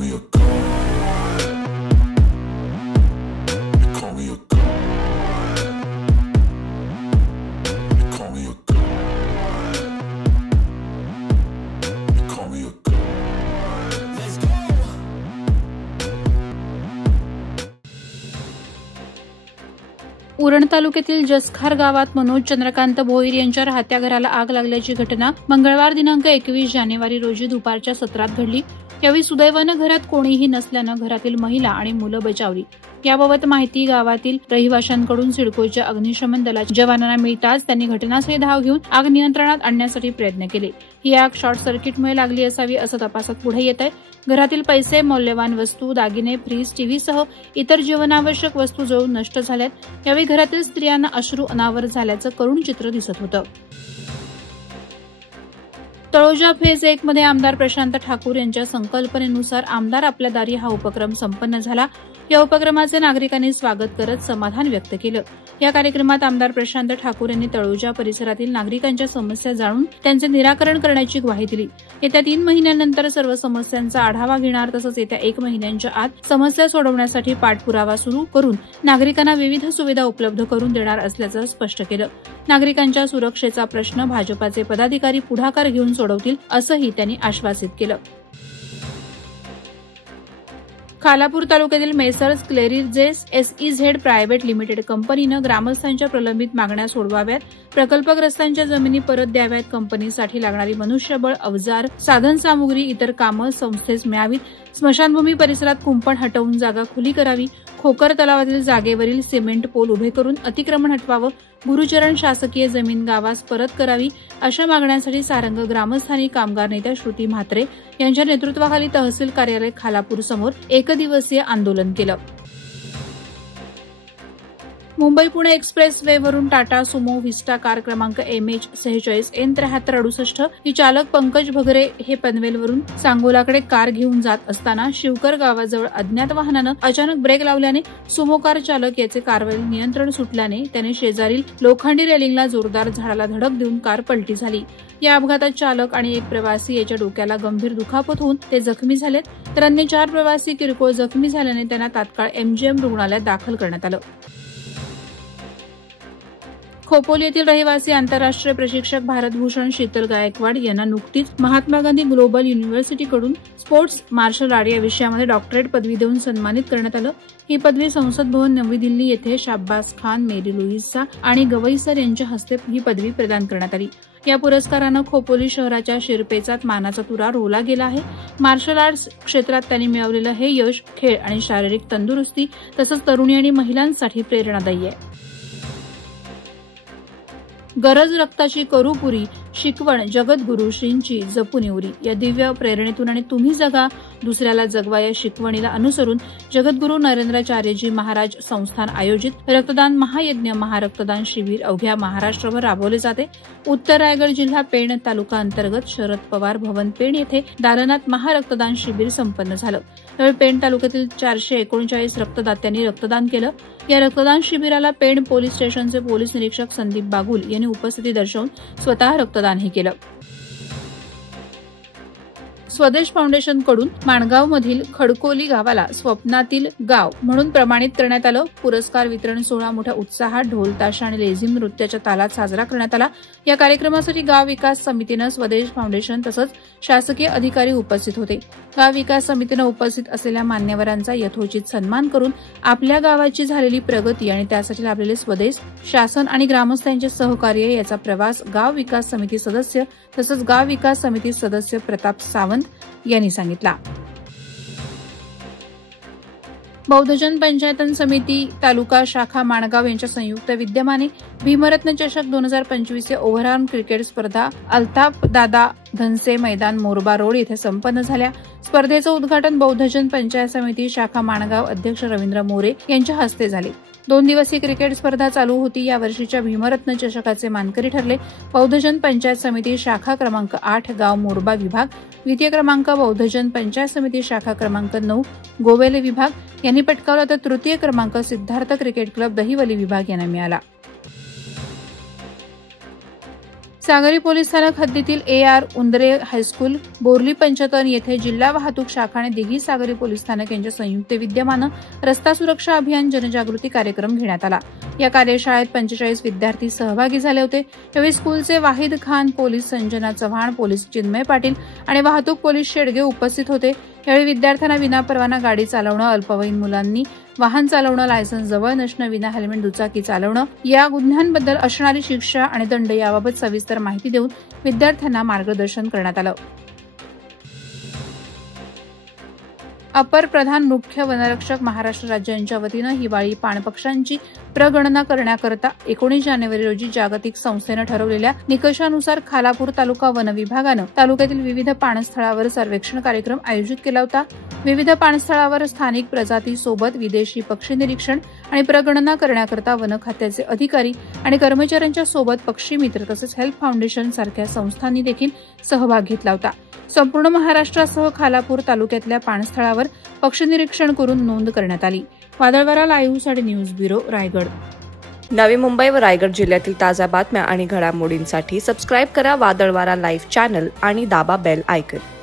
me a god. They call me a god. They call me a god. They call me a god. Let's go. Uran तालुक्यातील जसखार गावात मनोज चंद्रकांत भोईर यांच्या राहत्या घराला आग लागल्याची घटना मंगळवार दिनांक 21 जानेवारी रोजी दुपारच्या सत्रात घडली। यावेळी सुदैवानं घरात कोणीही नसल्यानं घरातील महिला आणि मुलं बचावली। याबाबत माहिती गावातील रहिवाशांकडून सिडकोच्या अग्निशमन दलाच्या जवानांना मिळताच त्यांनी घटनास्थळी धाव घेऊन आग नियंत्रणात आणण्यासाठी प्रयत्न केले। ही आग शॉर्ट सर्किटमुळे लागली असावी असं तपासात पुढे येत आहे। घरातील पैसे, मौल्यवान वस्तू, दागिने, फ्रीज, टीव्हीसह इतर जीवनावश्यक वस्तू जळून नष्ट झाल्यात। यावेळी घरातील स्त्रियांना अश्रू अनावर झाल्याचं करुण चित्र दिसत होतं। तळोजा फेज 1 मध्ये आमदार प्रशांत ठाकूर यांच्या संकल्पनेनुसार आमदार आपल्या दारी हा उपक्रम संपन्न झाला। या उपक्रमाचे नागरिकांनी स्वागत करत समाधान व्यक्त केलं। या कार्यक्रमात आमदार प्रशांत ठाकूर यांनी तळोजा परिसरातील नागरिकांच्या समस्या जाणून त्यांचे निराकरण करण्याची ग्वाही दिली। येत्या 3 महिन्यांनंतर सर्व समस्यांचा आढावा घेणार तसंच येत्या 1 महिन्याच्या आत समस्या सोडवण्यासाठी पाठपुरावा सुरू करून नागरिकांना विविध सुविधा उपलब्ध करून देणार असल्याचं स्पष्ट केलं। नागरिकांच्या सुरक्षेचा प्रश्न भाजपाचे पदाधिकारी पुढाकार घेऊन सोडवतील असंही त्यांनी आश्वासित केलं। खालापूर तालुक्यातील messrs Claridge's SEZ private limited कंपनीनं ग्रामस्थांच्या प्रलंबित मागण्या सोडवाव्यात, प्रकल्पग्रस्तांच्या जमिनी परत द्याव्यात, कंपनीसाठी लागणारी मनुष्यबळ, अवजार, साधनसामुग्री, इतर कामं संस्थेस मिळावीत, स्मशानभूमी परिसरात कुंपण हटवून जागा खुली करावी, खोकर तलावातील जागेवरील सिमेंट पोल उभे करून अतिक्रमण हटवावं, गुरुचरण शासकीय जमीन गावास परत करावी अशा मागण्यांसाठी सारंग ग्रामस्थांनी कामगार नेत्या श्रुती म्हात्रे यांच्या नेतृत्वाखाली तहसील कार्यालय खालापूर समोर एकदिवसीय आंदोलन केलं। मुंबई पुणे एक्सप्रेस वे वरून टाटा सुमो व्हिस्टा कार क्रमांक MH46 N7368 ही चालक पंकज भगरे हे पनवेलवरून सांगोलाकडे कार घेऊन जात असताना शिवकर गावाजवळ अज्ञात वाहनानं अचानक ब्रेक लावल्याने सुमो कार चालक याचे कारवरील नियंत्रण सुटल्याने त्याने शेजारील लोखंडी रेलिंगला जोरदार झाडाला धडक देऊन कार पलटी झाली। या अपघातात चालक आणि एक प्रवासी याच्या डोक्याला गंभीर दुखापत होऊन ते जखमी झालेत, तर अन्य 4 प्रवासी किरकोळ जखमी झाल्याने त्यांना तात्काळ MGM रुग्णालयात दाखल करण्यात आलं। खोपोली येथील रहिवासी आंतरराष्ट्रीय प्रशिक्षक भारतभूषण शीतल गायकवाड यांना नुकतीच महात्मा गांधी ग्लोबल युनिव्हर्सिटीकडून स्पोर्ट्स मार्शल आर्ट या विषयामध्ये डॉक्टरेट पदवी देऊन सन्मानित करण्यात आलं। ही पदवी संसद भवन नवी दिल्ली येथे शाब्बास खान, मेरी लुईसा आणि गवई सर यांच्या हस्ते ही पदवी प्रदान करण्यात आली। या पुरस्कारानं खोपोली शहराच्या शिरपेचात मानाचा तुरा रोवला गेला आहे। मार्शल आर्ट्स क्षेत्रात त्यांनी मिळवलेलं हे यश खेळ आणि शारीरिक तंदुरुस्ती तसंच तरुणी आणि महिलांसाठी प्रेरणादायी आहे। गरज रक्ताची करू पुरी, शिकवण जगद्गुरू श्रींची जपून येऊरी या दिव्य प्रेरणेतून आणि तुम्ही जगा दुसऱ्याला जगवा या शिकवणीला अनुसरून जगद्गुरू नरेंद्राचार्यजी महाराज संस्थान आयोजित रक्तदान महायज्ञ महारक्तदान शिबिर अवघ्या महाराष्ट्रभर राबवले जाते। उत्तर रायगड जिल्हा पेण तालुका अंतर्गत शरद पवार भवन पेण येथे दालनात महारक्तदान शिबिर संपन्न झालं। यावेळी पेण तालुक्यातील 439 रक्तदात्यांनी रक्तदान केलं। या रक्तदान शिबिराला पेण पोलीस स्टेशनचे पोलीस निरीक्षक संदीप बागुल यांनी उपस्थिती दर्शवून स्वतः रक्तदानही केलं। स्वदेश फाउंडेशनकडून माणगावमधील खडकोली गावाला स्वप्नातील गाव म्हणून प्रमाणित करण्यात आलं। पुरस्कार वितरण सोहळा मोठ्या उत्साहात ढोल ताशा आणि लेझिम नृत्याच्या तालात साजरा करण्यात आला। या कार्यक्रमासाठी गाव विकास समितीनं, स्वदेश फाउंडेशन तसंच शासकीय अधिकारी उपस्थित होते। गाव विकास समितीनं उपस्थित असलेल्या मान्यवरांचा यथोचित सन्मान करून आपल्या गावाची झालेली प्रगती आणि त्यासाठी लाभलेले स्वदेश, शासन आणि ग्रामस्थांचे सहकार्य याचा प्रवास गाव विकास समिती सदस्य तसंच गाव विकास समिती सदस्य प्रताप सावंत यांनी सांगितला। बौद्धजन पंचायतन समिती तालुका शाखा माणगाव यांच्या संयुक्त विद्यमाने भीमरत्न चषक 2025 ओव्हरऑल क्रिकेट स्पर्धा अल्ताफ दादा धनसे मैदान मोरबा रोड येथे संपन्न झाल्या। स्पर्धेचं उद्घाटन बौद्धजन पंचायत समिती शाखा माणगाव अध्यक्ष रवींद्र मोरे यांच्या हस्ते झाले। 2 दिवसीय क्रिकेट स्पर्धा चालू होती। या वर्षीच्या भीमरत्न चषकाचे मानकरी ठरले बौद्धजन पंचायत समिती शाखा क्रमांक 8 गाव मोरबा विभाग, द्वितीय क्रमांक बौद्धजन पंचायत समिती शाखा क्रमांक 9 गोवेले विभाग यांनी पटकावला, तर तृतीय क्रमांक सिद्धार्थ क्रिकेट क्लब दहिवली विभाग यांना मिळाला। सागरी पोलीस स्थानक हद्दीतील AR उंदरे हायस्कूल, बोर्ली पंचतन येथे जिल्हा वाहतूक शाखा आणि दिघी सागरी पोलीस स्थानक यांच्या संयुक्त विद्यमाने रस्ता सुरक्षा अभियान जनजागृती कार्यक्रम घेण्यात आला। या कार्यशाळेत 45 विद्यार्थी सहभागी झाले होते। यावेळी स्कूलचे वाहिद खान, पोलीस संजना चव्हाण, पोलीस चिन्मय पाटील आणि वाहतूक पोलीस शेडगे उपस्थित होते। यावेळी विद्यार्थ्यांना विनापरवाना गाडी चालवणं, अल्पवयीन मुलांनी वाहन चालवणं, लायसन्स जवळ नसणं, विना हेल्मेट दुचाकी चालवणं या गुन्ह्यांबद्दल असणारी शिक्षा आणि दंड याबाबत सविस्तर माहिती देऊन विद्यार्थ्यांना मार्गदर्शन करण्यात आलं। अपर प्रधान मुख्य वनरक्षक महाराष्ट्र राज्य यांच्या वतीनं हिवाळी पाणपक्ष्यांची प्रगणना करण्याकरता 19 जानेवारी रोजी जागतिक संस्थेनं ठरवलेल्या निकषानुसार खालापूर तालुका वन विभागानं तालुक्यातील विविध पाणस्थळावर सर्वेक्षण कार्यक्रम आयोजित केला होता। विविध पाणस्थळावर स्थानिक प्रजाती सोबत विदेशी पक्षी निरीक्षण आणि प्रगणना करण्याकरता वन खात्याचे अधिकारी आणि कर्मचाऱ्यांच्या सोबत पक्षी मित्र तसेच हेल्प फाउंडेशन सारख्या संस्थांनी देखील सहभाग घेतला होता। संपूर्ण महाराष्ट्रासह खालापूर तालुक्यातल्या पाणस्थळावर पक्षी निरीक्षण करून नोंद करण्यात आली। वादळवारा लाईव्हसाठी न्यूज ब्युरो, रायगड। नवी मुंबई व रायगड जिल्ह्यातील ताज्या बातम्या आणि घडामोडींसाठी सबस्क्राईब करा वादळवारा लाईव्ह चॅनल आणि दाबा बेल आयकॉन।